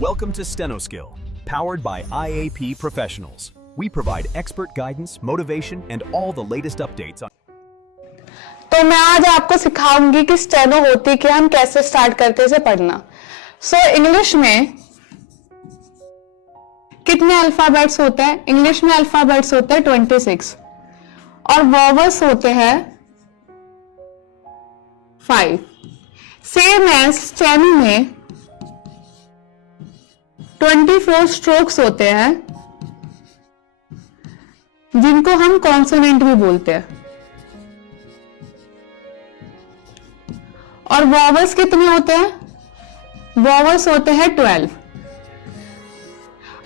Welcome to StenoSkill, powered by IAP professionals. We provide expert guidance, motivation, and all the latest updates on. तो मैं आज आपको सिखाऊंगी कि steno होती क्या, हम कैसे स्टार्ट करते इसे पढ़ना। इंग्लिश में कितने अल्फाबेट्स होते हैं? इंग्लिश में अल्फाबेट्स होते हैं 26 और वॉवल्स होते हैं 5। सेम एज स्टेनो में 24 स्ट्रोक्स होते हैं जिनको हम कॉन्सोनेंट भी बोलते हैं। और वॉवल्स कितने होते हैं? वॉवल्स होते हैं 12।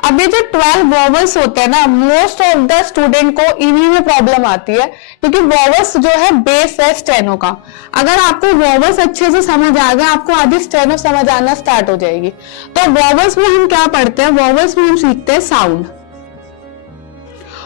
अब ये जो 12 वॉवल्स होते हैं ना, मोस्ट ऑफ द स्टूडेंट को इन्हीं में प्रॉब्लम आती है, क्योंकि वॉवल्स जो है बेस है स्टेनो का। अगर आपको वॉवल्स अच्छे से समझ आ गया, आपको आधी स्टेनो समझ आना स्टार्ट हो जाएगी। तो वॉवल्स में हम क्या पढ़ते हैं? वॉवल्स में हम सीखते हैं साउंड।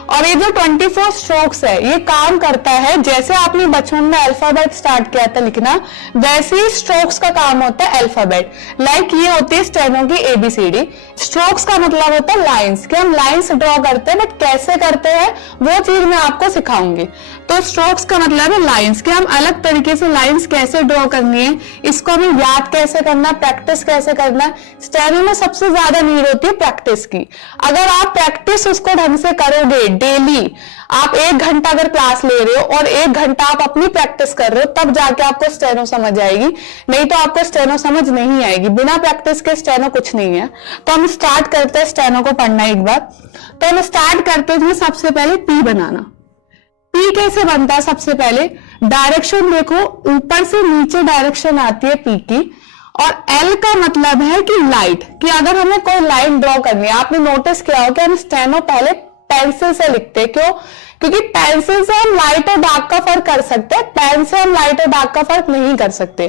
और ये जो 24 स्ट्रोक्स है, ये काम करता है जैसे आपने बचपन में अल्फाबेट स्टार्ट किया था लिखना, वैसे ही स्ट्रोक्स का काम होता है अल्फाबेट। लाइक ये होती है स्टेनो की ABCD। स्ट्रोक्स का मतलब होता है लाइंस, कि हम लाइंस ड्रॉ करते हैं, बट कैसे करते हैं वो चीज मैं आपको सिखाऊंगी। तो स्ट्रोक्स का मतलब है लाइंस, कि हम अलग तरीके से लाइंस कैसे ड्रॉ करनी है, इसको हमें याद कैसे करना, प्रैक्टिस कैसे करना। स्टेनो में सबसे ज्यादा नीड होती है प्रैक्टिस की। अगर आप प्रैक्टिस उसको ढंग से करोगे डेली, आप 1 घंटा अगर क्लास ले रहे हो और 1 घंटा आप अपनी प्रैक्टिस कर रहे हो, तब जाके आपको स्टेनो समझ आएगी, नहीं तो आपको स्टेनो समझ नहीं आएगी। बिना प्रैक्टिस के स्टेनो कुछ नहीं है। तो हम स्टार्ट करते हैं स्टेनो को पढ़ना एक बार। तो हम स्टार्ट करते हैं सबसे पहले पी बनाना। पी कैसे बनता है? सबसे पहले डायरेक्शन देखो, ऊपर से नीचे डायरेक्शन आती है पी की। और एल का मतलब है कि लाइट, कि अगर हमें कोई लाइन ड्रॉ करनी है। आपने नोटिस किया हो कि हम स्टेनो पहले पेंसिल से लिखते हैं। क्यों? क्योंकि पेंसिल से हम लाइट और डार्क का फर्क कर सकते हैं, पेन से हम लाइट और डार्क का फर्क नहीं कर सकते।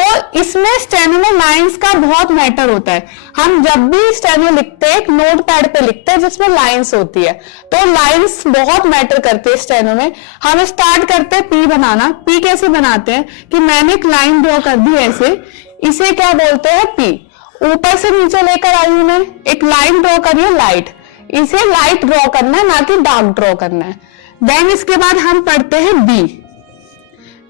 तो इसमें स्टेनो में लाइंस का बहुत मैटर होता है। हम जब भी स्टेनो लिखते हैं एक नोट पैड पे लिखते हैं जिसमें लाइंस होती है, तो लाइंस बहुत मैटर करती है स्टेनो में। हम स्टार्ट करते हैं पी बनाना। पी कैसे बनाते हैं कि मैंने एक लाइन ड्रॉ कर दी ऐसे, इसे क्या बोलते हैं? पी। ऊपर से नीचे लेकर आई हूं मैं, एक लाइन ड्रॉ करिए लाइट, इसे लाइट ड्रॉ करना है, ना कि डार्क ड्रॉ करना है। देन इसके बाद हम पढ़ते हैं बी।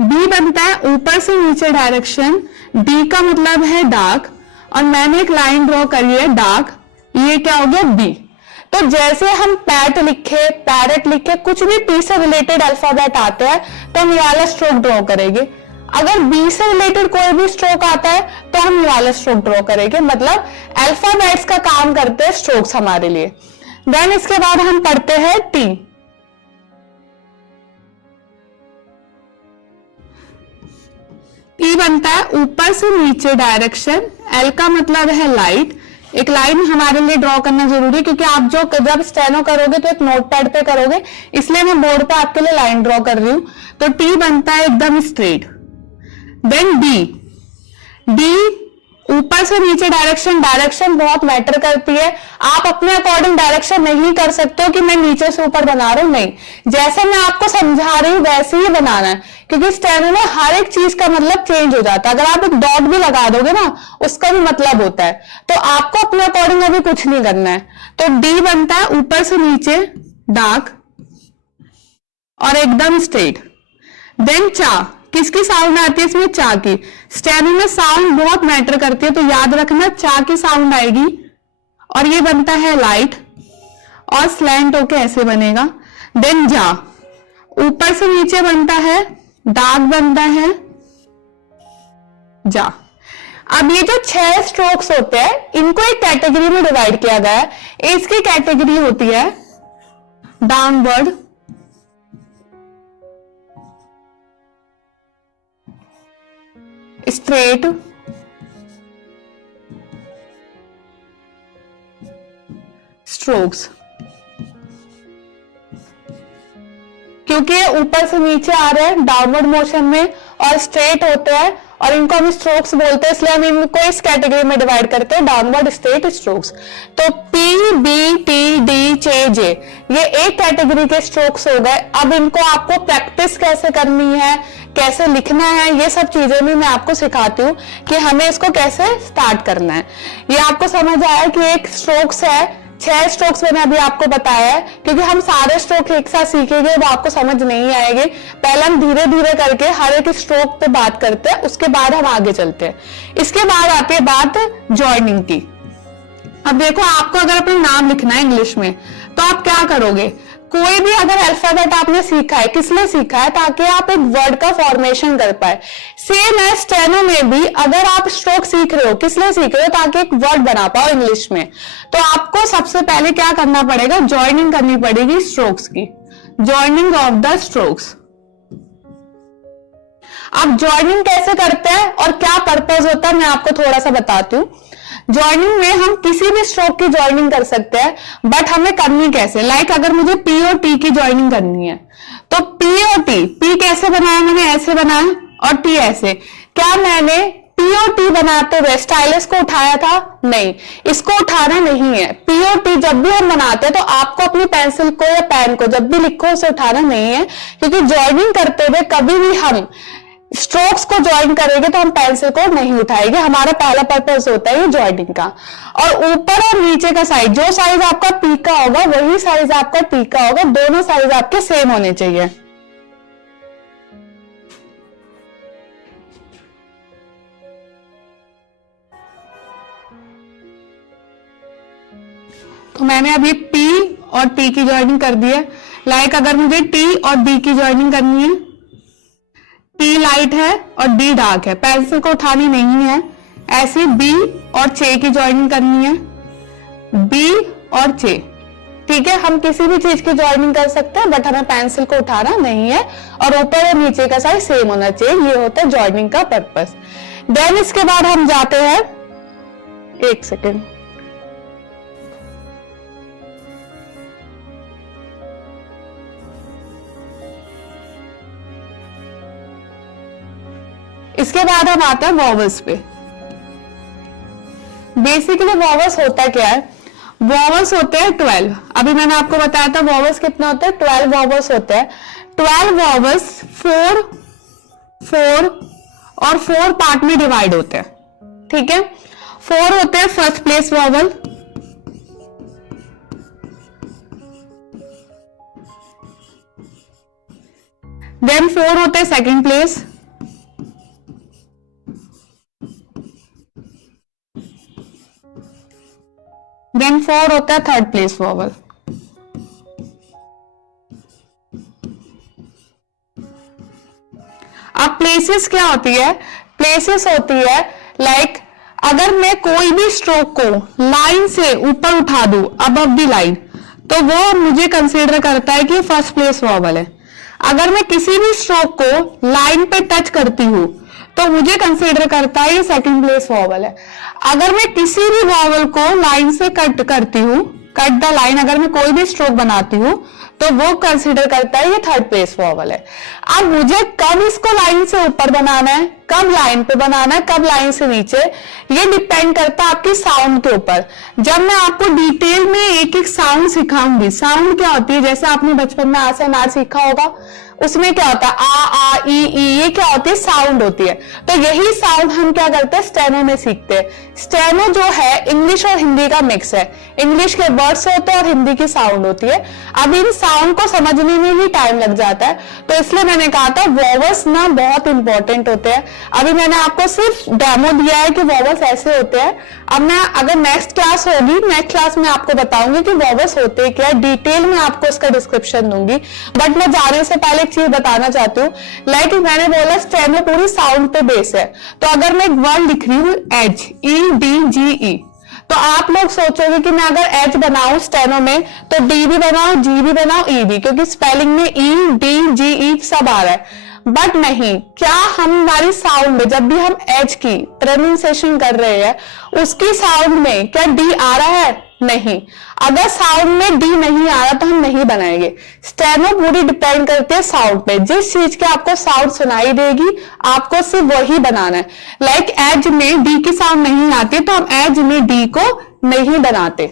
बी बनता है ऊपर से नीचे डायरेक्शन, डी का मतलब है डार्क, और मैंने एक लाइन ड्रॉ करी है डार्क, ये क्या हो गया? बी। तो जैसे हम पैट लिखे, पैरेट लिखे, कुछ भी पी से रिलेटेड अल्फाबेट आते हैं तो हम ये वाला स्ट्रोक ड्रॉ करेंगे। अगर बी से रिलेटेड कोई भी स्ट्रोक आता है तो हम ये वाला स्ट्रोक ड्रॉ करेंगे। मतलब अल्फाबेट्स का काम करते हैं स्ट्रोक्स हमारे लिए। देन इसके बाद हम पढ़ते हैं टी। टी बनता है ऊपर से नीचे डायरेक्शन, एल का मतलब है लाइट। एक लाइन हमारे लिए ड्रॉ करना जरूरी है, क्योंकि आप जब स्टेनो करोगे तो एक नोटपैड पे करोगे, इसलिए मैं बोर्ड पे आपके लिए लाइन ड्रॉ कर रही हूं। तो टी बनता है एकदम स्ट्रेट। Then D. डी ऊपर से नीचे डायरेक्शन, डायरेक्शन बहुत मैटर करती है। आप अपने अकॉर्डिंग डायरेक्शन नहीं कर सकते हो कि मैं नीचे से ऊपर बना रहा हूं, नहीं, जैसे मैं आपको समझा रही हूं वैसे ही बनाना है, क्योंकि स्टेनो में हर एक चीज का मतलब चेंज हो जाता है। अगर आप एक डॉट भी लगा दोगे ना, उसका भी मतलब होता है। तो आपको अपने अकॉर्डिंग अभी कुछ नहीं करना है। तो डी बनता है ऊपर से नीचे डार्क और एकदम स्ट्रेट। देन चा। किसकी साउंड आती है इसमें? चा की। स्टेनो में साउंड बहुत मैटर करती है, तो याद रखना चा की साउंड आएगी। और ये बनता है लाइट और स्लैंट होके ऐसे बनेगा। देन जा। ऊपर से नीचे बनता है, डार्क बनता है, जा। अब ये जो 6 स्ट्रोक्स होते हैं, इनको एक कैटेगरी में डिवाइड किया गया है। इसकी कैटेगरी होती है डाउनवर्ड, स्ट्रेट, स्ट्रोक्स। क्योंकि ऊपर से नीचे आ रहे हैं डाउनवर्ड मोशन में और स्ट्रेट होते हैं, और इनको हम स्ट्रोक्स बोलते हैं, इसलिए हम इनको इस कैटेगरी में डिवाइड करते हैं, डाउनवर्ड, स्ट्रेट, स्ट्रोक्स। तो पी, बी, टी, डी, चे, जे, ये एक कैटेगरी के स्ट्रोक्स हो गए। अब इनको आपको प्रैक्टिस कैसे करनी है, कैसे लिखना है, ये सब चीजें भी मैं आपको सिखाती हूँ कि हमें इसको कैसे स्टार्ट करना है। ये आपको समझ आया कि एक स्ट्रोक्स है, 6 स्ट्रोक्स मैंने अभी आपको बताया है, क्योंकि हम सारे स्ट्रोक एक साथ सीखेंगे वो आपको समझ नहीं आएगी। पहले हम धीरे धीरे करके हर एक स्ट्रोक पे बात करते हैं, उसके बाद हम आगे चलते हैं। इसके बाद आती है बात जॉइनिंग की। अब देखो, आपको अगर अपना नाम लिखना है इंग्लिश में तो आप क्या करोगे, कोई भी अगर अल्फाबेट आपने सीखा है, किस लिए सीखा है, ताकि आप एक वर्ड का फॉर्मेशन कर पाए। सेम है स्टेनो में भी, अगर आप स्ट्रोक सीख रहे हो, किस लिए सीख रहे हो, ताकि एक वर्ड बना पाओ इंग्लिश में। तो आपको सबसे पहले क्या करना पड़ेगा, ज्वाइनिंग करनी पड़ेगी स्ट्रोक्स की, ज्वाइनिंग ऑफ द स्ट्रोक्स। आप ज्वाइनिंग कैसे करते हैं और क्या पर्पज होता है, मैं आपको थोड़ा सा बताती हूँ। ज्वाइनिंग में हम किसी भी स्ट्रोक की ज्वाइनिंग कर सकते हैं, बट हमें करनी कैसे, लाइक अगर मुझे पी और टी की ज्वाइनिंग करनी है तो पी और टी, पी कैसे बनाया मैंने, ऐसे बनाया, और टी ऐसे। क्या मैंने पी और टी बनाते हुए स्टाइलस को उठाया था, नहीं, इसको उठाना नहीं है। पी और टी जब भी हम बनाते हैं तो आपको अपनी पेंसिल को या पेन को जब भी लिखो उसे उठाना नहीं है, क्योंकि ज्वाइनिंग करते हुए कभी भी हम स्ट्रोक्स को ज्वाइन करेंगे तो हम पेंसिल को नहीं उठाएंगे। हमारा पहला पर्पस होता है ये ज्वाइनिंग का। और ऊपर और नीचे का साइज, जो साइज आपका पी का होगा वही साइज आपका टी का होगा, दोनों साइज आपके सेम होने चाहिए। तो मैंने अभी पी और टी की ज्वाइनिंग कर दी है। लाइक अगर मुझे टी और डी की ज्वाइनिंग करनी है, टी लाइट है और डी डार्क है, पेंसिल को उठानी नहीं है। ऐसे बी और चे की ज्वाइनिंग करनी है, बी और चे, ठीक है। हम किसी भी चीज की ज्वाइनिंग कर सकते हैं, बट हमें पेंसिल को उठाना नहीं है, और ऊपर और नीचे का साइज सेम होना चाहिए। ये होता है ज्वाइनिंग का पर्पस। देन इसके बाद हम जाते हैं, एक सेकेंड, इसके बाद हम आते हैं वॉवल्स पे। बेसिकली वॉवल्स होता क्या है, वॉवल्स होते हैं 12। अभी मैंने आपको बताया था वॉवल्स कितने होते हैं, 12 वॉवल्स होते हैं। 12 वॉवल्स 4 4 और 4 पार्ट में डिवाइड होते हैं, ठीक है। 4 होते हैं फर्स्ट प्लेस वॉवल, देन 4 होते हैं सेकंड प्लेस, देन 4 होता है थर्ड प्लेस वॉवल। अब प्लेसेस क्या होती है, प्लेसेस होती है लाइक अगर मैं कोई भी स्ट्रोक को लाइन से ऊपर उठा दूं, अबव द लाइन, तो वो मुझे कंसीडर करता है कि फर्स्ट प्लेस वॉवल है। अगर मैं किसी भी स्ट्रोक को लाइन पे टच करती हूं तो मुझे कंसीडर करता है ये सेकंड प्लेस वॉवल है। अगर मैं किसी भी वॉवल को लाइन से कट करती हूँ, कट द लाइन, अगर मैं कोई भी स्ट्रोक बनाती हूँ तो वो कंसीडर करता है ये थर्ड प्लेस वॉवल है। अब मुझे कब इसको लाइन से ऊपर बनाना है, कब लाइन पे बनाना है, कब लाइन से नीचे, ये डिपेंड करता है आपकी साउंड के ऊपर। जब मैं आपको डिटेल में एक एक साउंड सिखाऊंगी, साउंड क्या होती है, जैसे आपने बचपन में आ से अनार सीखा होगा, उसमें क्या होता है आ ई, ये क्या होती है, साउंड होती है। तो यही साउंड हम क्या करते हैं, स्टेनो में सीखते हैं। स्टेनो जो है इंग्लिश और हिंदी का मिक्स है, इंग्लिश के वर्ड्स होते हैं और हिंदी की साउंड होती है। अब इन साउंड को समझने में ही टाइम लग जाता है, तो इसलिए मैंने कहा था वॉवल्स ना बहुत इंपॉर्टेंट होते हैं। अभी मैंने आपको सिर्फ डेमो दिया है कि वॉवल्स ऐसे होते हैं। अब मैं अगर नेक्स्ट क्लास होगी, नेक्स्ट क्लास में आपको बताऊंगी कि वॉवल्स होते क्या, डिटेल में आपको इसका डिस्क्रिप्शन दूंगी। बट मैं जाने से पहले एक चीज बताना चाहती हूँ, लाइक मैंने बोला स्टेनो पूरी साउंड पे बेस है। तो अगर मैं एक वर्ड लिख रही हूँ एज, EDGE, तो आप लोग सोचोगे कि मैं अगर एच बनाऊं स्टेनो में तो डी भी बनाओ, जी भी बनाओ, ई भी, क्योंकि स्पेलिंग में EDGE सब आ रहा है। बट नहीं, क्या हमारी साउंड में जब भी हम एच की प्रोनाउंसिएशन कर रहे हैं उसकी साउंड में क्या डी आ रहा है, नहीं। अगर साउंड में डी नहीं आ रहा तो हम नहीं बनाएंगे। स्टेनो पूरी डिपेंड करती है साउंड पे, जिस चीज के आपको साउंड सुनाई देगी आपको सिर्फ वही बनाना है। लाइक एज में डी की साउंड नहीं आती तो हम एज में डी को नहीं बनाते।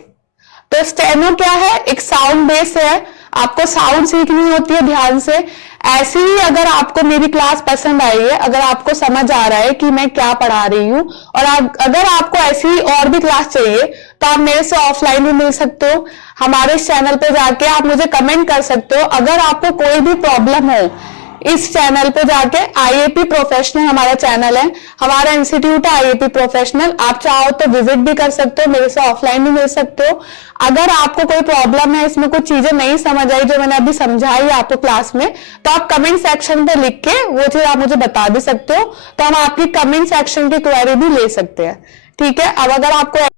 तो स्टेनो क्या है, एक साउंड बेस है। आपको साउंड सीखनी होती है ध्यान से। ऐसे ही अगर आपको मेरी क्लास पसंद आई है, अगर आपको समझ आ रहा है कि मैं क्या पढ़ा रही हूँ, और अगर आपको ऐसी ही और भी क्लास चाहिए तो आप मेरे से ऑफलाइन भी मिल सकते हो। हमारे इस चैनल पे जाके आप मुझे कमेंट कर सकते हो। अगर आपको कोई भी प्रॉब्लम हो, इस चैनल पे जाके आईएपी प्रोफेशनल हमारा चैनल है, हमारा इंस्टीट्यूट है आईएपी प्रोफेशनल, आप चाहो तो विजिट भी कर सकते हो, मेरे से ऑफलाइन भी मिल सकते हो। अगर आपको कोई प्रॉब्लम है, इसमें कुछ चीजें नहीं समझ आई जो मैंने अभी समझाई आपको क्लास में, तो आप कमेंट सेक्शन पे लिख के वो चीज आप मुझे बता भी सकते हो, तो हम आपकी कमेंट सेक्शन की क्वेरी भी ले सकते हैं। ठीक है। अब अगर आपको